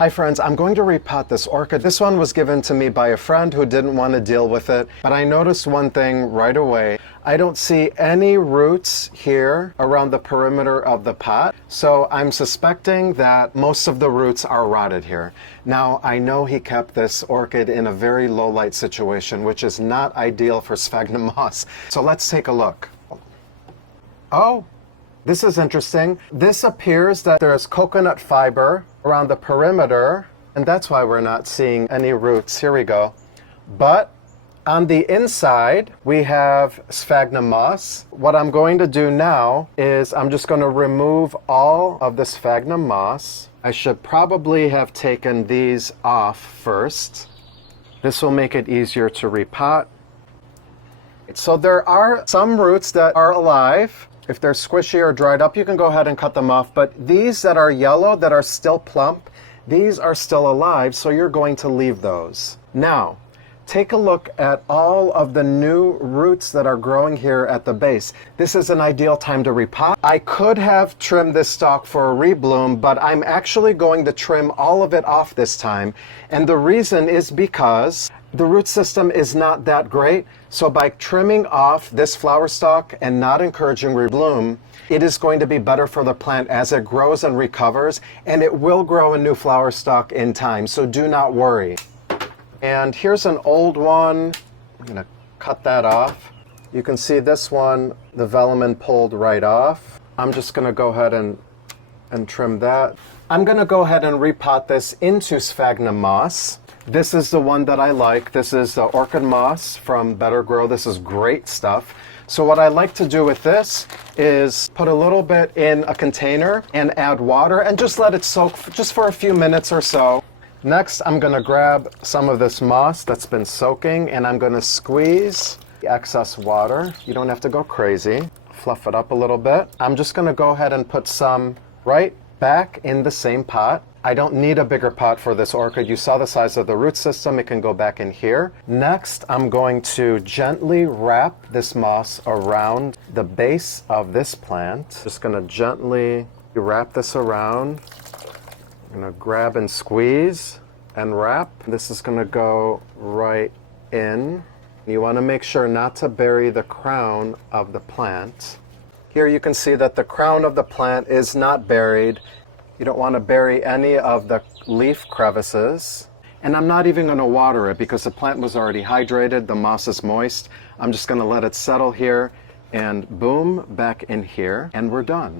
Hi friends, I'm going to repot this orchid. This one was given to me by a friend who didn't want to deal with it, but I noticed one thing right away. I don't see any roots here around the perimeter of the pot, so I'm suspecting that most of the roots are rotted here. Now, I know he kept this orchid in a very low light situation, which is not ideal for sphagnum moss. So let's take a look. Oh, this is interesting. This appears that there's coconut fiber around the perimeter, and that's why we're not seeing any roots. Here we go. But on the inside, we have sphagnum moss. What I'm going to do now is I'm just going to remove all of the sphagnum moss. I should probably have taken these off first. This will make it easier to repot. So there are some roots that are alive. If they're squishy or dried up, you can go ahead and cut them off. But these that are yellow, that are still plump, these are still alive, so you're going to leave those. Now, take a look at all of the new roots that are growing here at the base. This is an ideal time to repot. I could have trimmed this stalk for a rebloom, but I'm actually going to trim all of it off this time. And the reason is because the root system is not that great. So by trimming off this flower stalk and not encouraging rebloom, it is going to be better for the plant as it grows and recovers, and it will grow a new flower stalk in time, so do not worry. And here's an old one. I'm going to cut that off. You can see this one, the velamen pulled right off. I'm just going to go ahead and trim that. I'm going to go ahead and repot this into sphagnum moss. This is the one that I like. This is the orchid moss from Better Grow. This is great stuff. So what I like to do with this is put a little bit in a container and add water and just let it soak just for a few minutes or so. Next, I'm going to grab some of this moss that's been soaking and I'm going to squeeze the excess water. You don't have to go crazy. Fluff it up a little bit. I'm just going to go ahead and put some right back in the same pot. I don't need a bigger pot for this orchid. You saw the size of the root system. It can go back in here. Next, I'm going to gently wrap this moss around the base of this plant. Just going to gently wrap this around. I'm going to grab and squeeze and wrap. This is going to go right in. You want to make sure not to bury the crown of the plant. Here you can see that the crown of the plant is not buried. You don't want to bury any of the leaf crevices. And I'm not even going to water it because the plant was already hydrated. The moss is moist. I'm just going to let it settle here and boom, back in here, and we're done.